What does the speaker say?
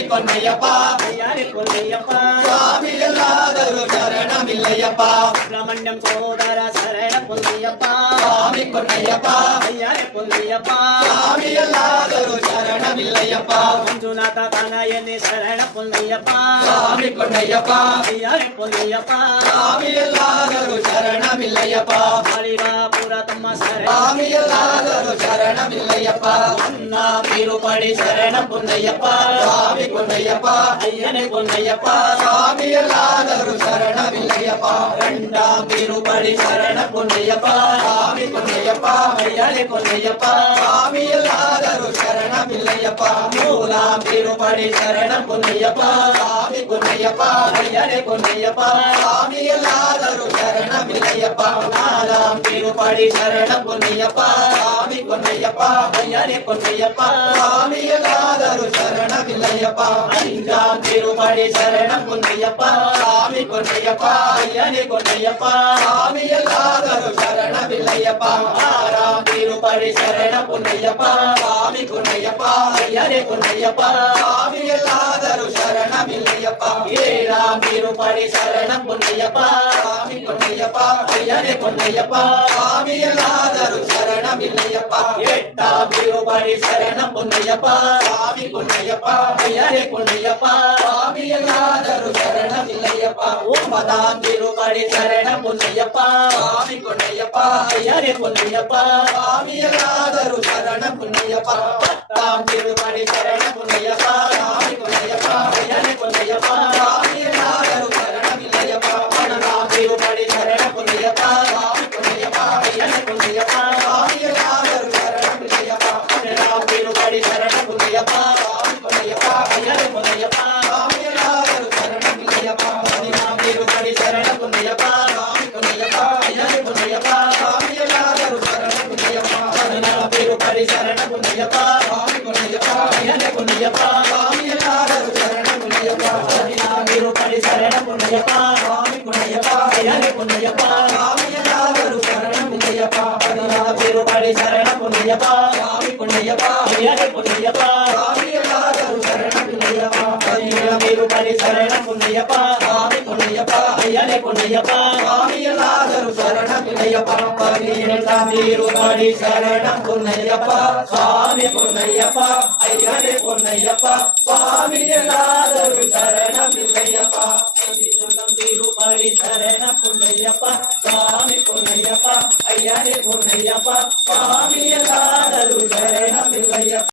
சுவாமி பொன்னையப்பா ஐயாரே பொன்னையப்பா சுவாமி எல்லாதொரு சரணமில்லையப்பா சுப்பிரமணியம் சோதர சரண பொன்னையப்பா சுவாமி பொன்னையப்பா ஐயாரே பொன்னையப்பா சுவாமி எல்லாதொரு சரணமில்லையப்பா ಮಂಜುನಾಥ ತನಯನೆ ಶರಣ ಪೊನ್ನಯ್ಯಪ್ಪ சுவாமி பொன்னையப்பா ஐயாரே பொன்னையப்பா சுவாமி எல்லாதொரு சரணமில்லையப்பா மாளிகாಪುರ ತಮ್ಮ ಶರಣ சுவாமி எல்லாதொரு சரணமில்லையப்பா ಅನ್ನ ತಿರುಪಡಿ ಶರಣ ಪೊನ್ನಯ್ಯಪ್ಪ சுவாமி பொன்னையப்பா ஐயனே பொன்னையப்பா சுவாமி எல்லாதொரு சரணமில்லையப்பா இரண்டாம் திருப்படி சரண பொன்னையப்பா சுவாமி பொன்னையப்பா ஐயனே பொன்னையப்பா சுவாமி எல்லாதொரு சரணமில்லையப்பா மூலாம் திருப்படி சரண பொன்னையப்பா சுவாமி பொன்னையப்பா ஐயனே பொன்னையப்பா சுவாமி எல்லாதொரு சரணமில்லையப்பா நாலாம் திருப்படி சரண பொன்னையப்பா சுவாமி பொன்னையப்பா ஐயனே பொன்னையப்பா சுவாமி எல்லாதொரு சரணமில்லையப்பா ஐந்தாம் திருப்படி சரண பொன்னையப்பா சுவாமி பொன்னையப்பா ஐயனே பொன்னையப்பா சுவாமி எல்லாதொரு சரணமில்லையப்பா ஆறாம் திருப்படி சரண பொன்னையப்பா சுவாமி பொன்னையப்பா ஐயனே பொன்னையப்பா சுவாமி எல்லாதொரு சரணமில்லையப்பா ஏழாம் திருப்படி சரண பொன்னையப்பா சுவாமி பொன்னையப்பா ஐயனே பொன்னையப்பா சுவாமி எல்லாதொரு சரணமில்லையப்பா எட்டாம் திருப்படி சரண பொன்னையப்பா சுவாமி பொன்னையப்பா ஐயனே பொன்னையப்பா சுவாமி எல்லாதொரு சரணமில்லையப்பா ஒன்பதாம் திருப்படி சரண பொன்னையப்பா சுவாமி பொன்னையப்பா ஐயனே பொன்னையப்பா சுவாமி எல்லாதொரு சரணம் பொன்னையப்பா பத்தாம் திருப்படி சரண பொன்னையப்பா சுவாமி பொன்னையப்பா ஐயனே பொன்னையப்பா சுவாமி எல்லாதொரு சரணமில்லையப்பா பன்னெண்டாம் திருப்படி சரண பொன்னையப்பா சுவாமி பொன்னையப்பா ஐயனே பொன்னையப்பா சுவாமி எல்லாதொரு சரணமில்லையப்பா பன்னெண்டாம் திருப்படி சரண பொன்னையப்பா சுவாமி பொன்னையப்பா ஐயனே பொன்னையப்பா சுவாமி எல்லாதொரு சரணமில்லையப்பா பதினாம் திருப்படி சரண பொன்னையப்பா சுவாமி பொன்னையப்பா ஐயனே பொன்னையப்பா சுவாமி எல்லாதொரு சரணமில்லையப்பா பதினாம் திருப்படி சரண பொன்னையப்பா சுவாமி பொன்னையப்பா ஐயனே பொன்னையப்பா சுவாமி எல்லாதொரு சரணமில்லையப்பா பதினாம் திருப்படி சரண பொன்னையப்பா சுவாமி பொன்னையப்பா ஐயனே பொன்னையப்பா சுவாமி எல்லாதொரு சரணமில்லையப்பா பதினாம் திருப்படி சரண பொன்னையப்பா சுவாமி பொன்னையப்பா ஐயனே பொன்னையப்பா சுவாமி எல்லாதொரு சரணமில்லையப்பா பதினேழாம் திருப்படி சரண பொன்னையப்பா சுவாமி பொன்னையப்பா ஐயனே பொன்னையப்பா சுவாமி எல்லாதொரு சரணமில்லையப்பா பதினெட்டாம் திருப்படி சரண பொன்னையப்பா சுவாமி பொன்னையப்பா ஐயனே பொன்னையப்பா சுவாமி எல்லாதொரு சரணமில்லையப்பா பதினெட்டாம் திருப்படி சரண பொன்னையப்பா சுவாமி பொன்னையப்பா ஐயனே பொன்னையப்பா சுவாமி எல்லா